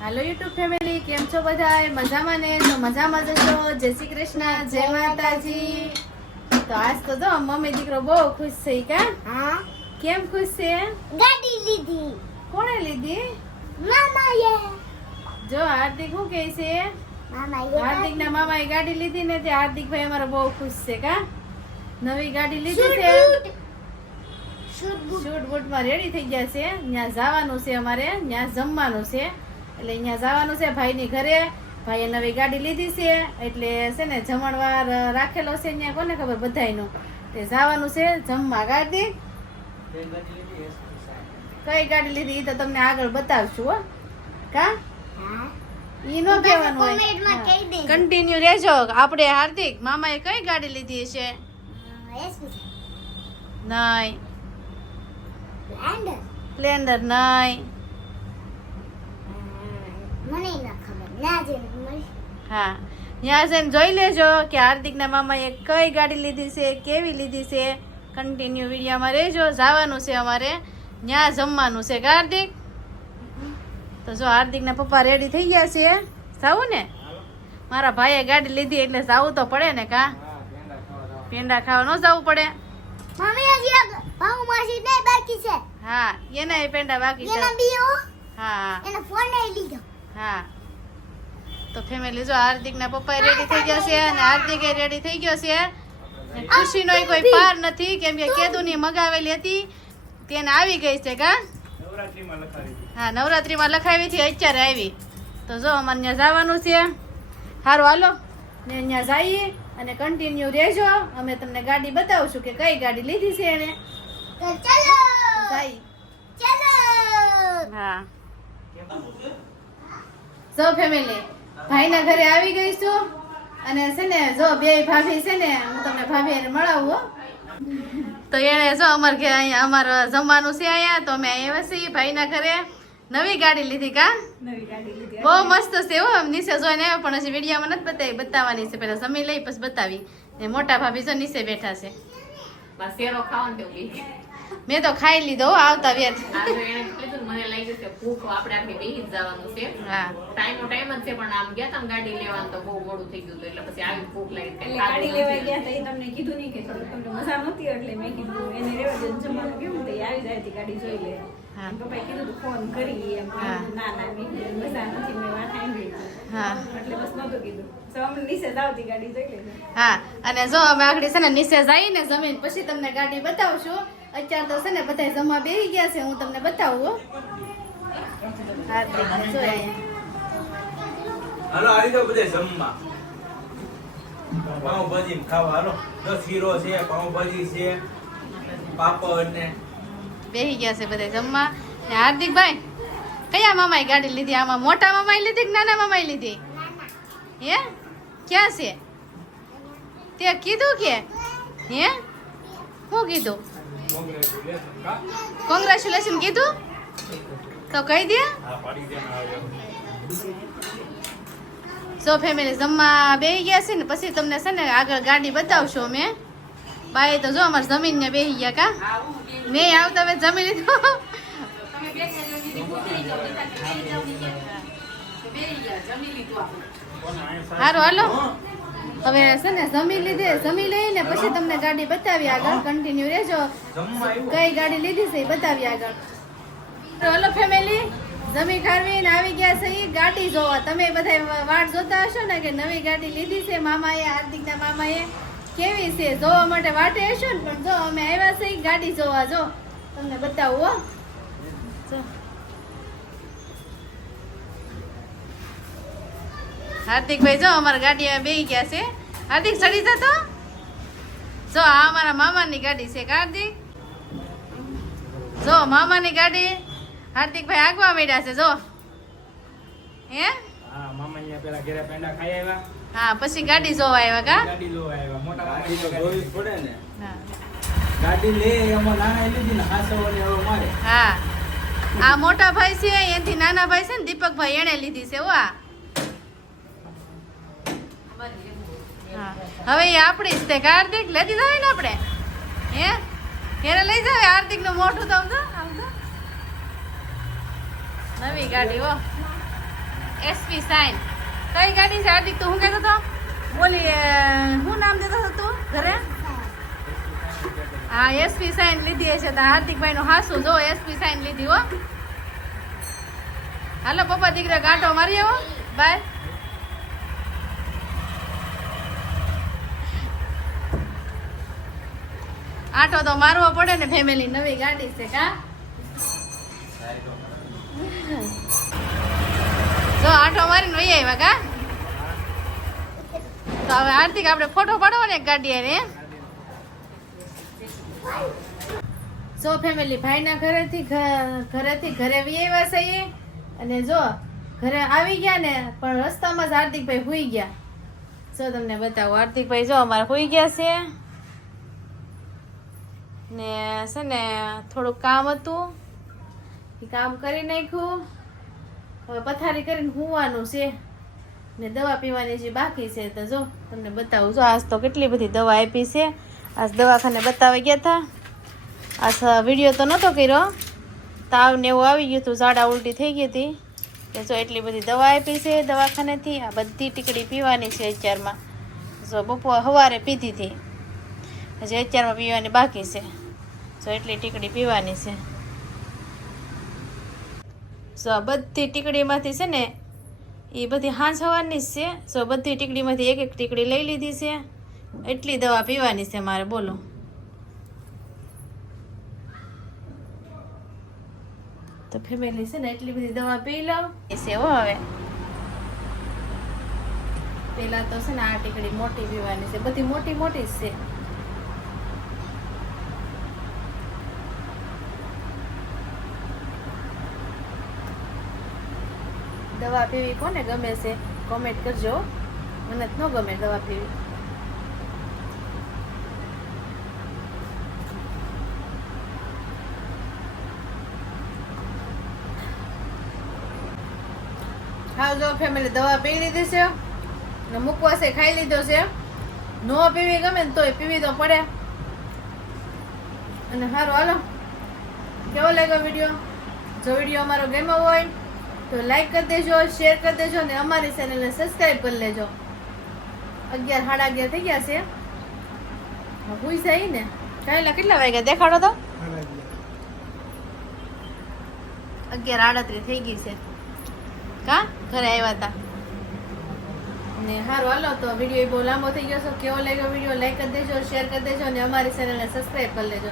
હાલો YouTube family કેમ છો બધા મજામાં ને? તો મજામાં જશો જય શ્રી કૃષ્ણ જય માતાજી. તો આજ તો જો મમ્મી દીકરો બહુ ખુશ થઈ કા હા. કેમ ખુશ છે? ગાડી લીધી. કોણે લીધી? મામાએ. જો હાર્દિક શું કહે છે? હાર્દિક ના મામાએ ગાડી લીધી ને તે હાર્દિકભાઈ અમારો બહુ ખુશ છે કા? નવી ગાડી લીધી છે. શૂટ બૂટમાં રેડી થઈ ગયા છે. ત્યાં જવાનું છે અમારે ત્યાં જમવાનું છે. એટલે અહીંયા જવાનું છે ભાઈની ઘરે. ભાઈએ નવી ગાડી લીધી છે એટલે છે ને જમણવાર રાખેલો છે ત્યાં કોને ખબર બધાયનો. તે જવાનું છે જમવા ગાડી. કઈ ગાડી લીધી એ તો તમને આગળ બતાવશું હો. કા? હા. ઈ નો કહેવાનું હોય. કન્ટિન્યુ રહેજો. આપણે હાર્દિક મામાએ કઈ ગાડી લીધી છે? નહીં સ્પ્લેન્ડર નહીં મને ન ખબર ના જઈને મળી હા. ત્યાં જઈને જોઈ લેજો કે હાર્દિકના મામાએ કઈ ગાડી લીધી છે કેવી લીધી છે. કન્ટિન્યુ વિડીયોમાં રહેજો. જવાનું છે અમારે. ત્યાં જમવાનું છે હાર્દિક? તો જો હાર્દિકના પપ્પા રેડી થઈ ગયા છે. જાવું ને? મારા ભાઈએ ગાડી લીધી એટલે જાવું તો પડે ને કા? પેંડા ખાવા ન જવું પડે. મમ્મી હજી માસી બાકી છે. હા એના પેંડા બાકી છે. એના બીઓ? હા. ફોન લીધો. હા. તો ફેમિલી જો હાર્દિકના પપ્પા રેડી થઈ ગયા છે અને હાર્દિકે રેડી થઈ ગયો છે. ને ખુશીનો કોઈ પાર નથી કેમ કે કેદુની મગાવેલી હતી. તેને આવી ગઈ છે કા? હા નવરાત્રીમાં લખાવી હતી અત્યારે આવી. તો જો અમારે ત્યાં જવાનું છે. સારું હાલો. ને અહીંયા જઈએ અને કન્ટિન્યુ રહેજો. અમે તમને ગાડી બતાવશું કે કઈ ગાડી લીધી છે એને. તો જઈ ચલો. હા. જો ફેમિલી ભાઈના ઘરે આવી ગઈ છું. અને છે ને જો બે ભાભી છે ને હું તમને ભાભી એને મળાવું તો એને જો અમારે ઘરે અહીંયા અમારે જમવાનું છે અહીંયા તો અમે આવ્યા છીએ ભાઈના ઘરે. નવી ગાડી લીધી કા? બહુ મસ્ત છે હો નીચે જોઈને આવ્યો પણ હજી વિડીયોમાં નથી બતાવી બતાવવાની છે. પહેલાં જમી લઈ પછી બતાવી. ને મોટા ભાભી જો નીચે બેઠા છે. મેં તો ખાઈ લીધો આવતા વ્યાજ આ તો એણે કીધું ને, મને લાગ્યું કે ભૂખ આપણે આખી બેસી જવાનું છે. ટાઈમ ટાઈમ જ છે પણ આમ ગયા તા ગાડી લેવાનું તો બહુ મોડું થઈ ગયું એટલે પછી આવી ભૂખ લાગી ગાડી લેવા ગયા એ તમને કીધું નહીં કે તમને મજા નહોતી એટલે મેં કીધું એને રેવા દે જમવાનું કેવું તો આવી જાય તે ગાડી જોઈ લે. પપ્પાએ કીધું ફોન કરી એમ હા. ના ના મેં મજા નથી મેં વાત સાંભળી. હા. એટલે બસ નહોતું કીધું. તો અમે નીચે જ આવતી ગાડી જોઈ હા અને જો અમે આગળ છે ને નીચે જઈને જમીન પછી તમને ગાડી બતાવશું. અત્યારે તો છે ને બધા જમવા બેસી ગયા છે હું તમને બતાવું હો. હાર્દિક જો. હાલો આવી જાવ બધા જમવા. પાઉંભાજી ખાવા. હાલો તો શીરો છે પાઉંભાજી છે પાપડ ને. બેસી ગયા છે બધા જમવા. ને હાર્દિકભાઈ કયા મામાએ ગાડી લીધી? આમાં મોટા મામાએ લીધી કે નાના મામાએ લીધી? હે? ક્યાં છે? તે કીધું કે? હે? શું કીધું? કોંગ્રેચ્યુલેશન કીધું તો કહી દે. સો ફેમિલી જમવા બેહી ગયા છે ને, પછી તમને છે ને આગળ ગાડી બતાવશો અમે. બાય તો જો અમારે જમીન ને બેહી ગયા કા. મેં આવતા મેં જમી લીધું. સારું હાલો. હવે છે ને જમી લીધે જમી લઈને પછી તમને ગાડી બતાવી આગળ. કન્ટિન્યુ રહેજો. કઈ ગાડી લીધી છે એ બતાવી આગળ. તો હલો ફેમિલી જમી ખારવીને આવી ગયા છે ઈ ગાડી જોવા. તમે બધા વાટ જોતા હશો ને કે નવી ગાડી લીધી છે મામાએ હાર્દિકના મામાએ? કેવી છે? જોવા માટે વાટે હશો ને? પણ જો અમે આવ્યા છે ગાડી જોવા જો. તમને બતાવું હો. જો. હાર્દિકભાઈ જો અમારા ગાડીમાં બેહી ગયા છે. હાર્દિક ચડી જતો જો આ અમારા મામાની ગાડી છે હાર્દિક? જો મામાની ગાડી હાર્દિકભાઈ આગવા માંડ્યા છે જો. હે? હા મામાને પેલા ઘરે પેંડા ખાઈ આવ્યા. હા પછી ગાડી જોવા આવ્યા કા? ગાડી લો આવ્યા. મોટા ગાડી તો જોવી પડે ને. હા. ગાડી લે એમાં નાના લીધી ને હાસવને હવે મારે. હા. આ મોટા ભાઈ છે એનાથી નાના ભાઈ છે ને દીપકભાઈ એણે લીધી છે આ. હવે એ આપણી જ તે કાર્તિક લેતી જાય ને આપણે? હે? ઘેરે લઈ જાવ હાર્દિકનું મોટું તો આમ તો આમ તો નવી ગાડી, હો. એસપી સાઈન કઈ ગાડી છે હાર્દિક, તું શું કહેતો હતો? બોલી શું નામ દેતો હતો તું ઘરે? હા એસપી સાઈન લીધી હશે. તો હાર્દિકભાઈ નું હાસું, જો એસપી સાઇન લીધી, હો. હાલો, પપ્પા, દીકરા, ગાંઠો મારી આવો. બાય આટો તો મારવો પડે ને ફેમિલી નવી ગાડી છે કા? જો આટો મારીને વહી આવ્યા કા? તો હવે આર્થિક આપણે ફોટો પાડવો ને ગાડી હારે, જો ફેમિલી ભાઈના ઘરેથી ઘરેથી ઘરે વી આવ્યા છીએ અને જો ઘરે આવી ગયા ને પણ રસ્તામાં જ હાર્દિકભાઈ હુઈ ગયા. જો તમને બતાવું હાર્દિકભાઈ જો અમારે હુઈ ગયા છે. ને છે ને થોડુંક કામ હતું. એ કામ કરી નાખ્યું. હવે પથારી કરીને હુવાનું છે. ને દવા પીવાની જે બાકી છે તો જો તમને બતાવું. જો આજ તો કેટલી બધી દવા આપી છે. આજ દવાખાને બતાવી ગયા હતા આજ વીડિયો તો નહોતો કર્યો. તાવ ને એવું આવી ગયું હતું ઝાડા ઉલટી થઈ ગઈ હતી. કે જો એટલી બધી દવા આપી છે દવાખાનેથી. આ બધી ટીકડી પીવાની છે અત્યારમાં. જો બપોર સવારે પીધી હતી. હજી અત્યારમાં પીવાની બાકી છે. તો એટલી ટીકડી પીવાની છે. સો આ બધી ટીકડીમાંથી છે ને, એ બધી હાંસ હવાની જ છે. સો બધી ટીકડીમાંથી એક એક ટીકડી લઈ લીધી છે. એટલી દવા પીવાની છે મારે, બોલો. તો ફેમિલી છે ને, એટલી બધી દવા પી લો. એ સેવો હવે. પહેલાં તો છે ને આ ટીકડી મોટી પીવાની છે. બધી મોટી મોટી જ છે. દવા પીવી કોને ગમે છે કોમેન્ટ કરજો. મને ન ગમે દવા પીવી. ખાવજો ફેમિલી દવા પી લીધી છે, ને મુકવાસે ખાઈ લીધો છે. નો પીવી ગમે ને તોય પીવી તો પડે. અને સારું હાલો. કેવો લાગ્યો વીડિયો જો વીડિયો અમારો ગમ્યો હોય તો લાઈક કરી દેજો શેર કરી દેજો ને અમારી ચેનલને સબસ્ક્રાઈબ કરી લેજો. અગિયાર સાડા અગિયાર થઈ ગયા છે. હુઈ જાય ને. કાયલા કેટલા વાગ્યા? દેખાડો તો. અગિયાર. આડત્રીસ થઈ ગઈ છે. કા? ઘરે આવ્યા હતા ને સારું હાલો તો વીડિયો બહુ લાંબો થઈ ગયો છે. કેવો લાગ્યો વીડિયો લાઈક કરી દેજો શેર કરી દેજો અને અમારી ચેનલને સબસ્ક્રાઈબ કરી લેજો.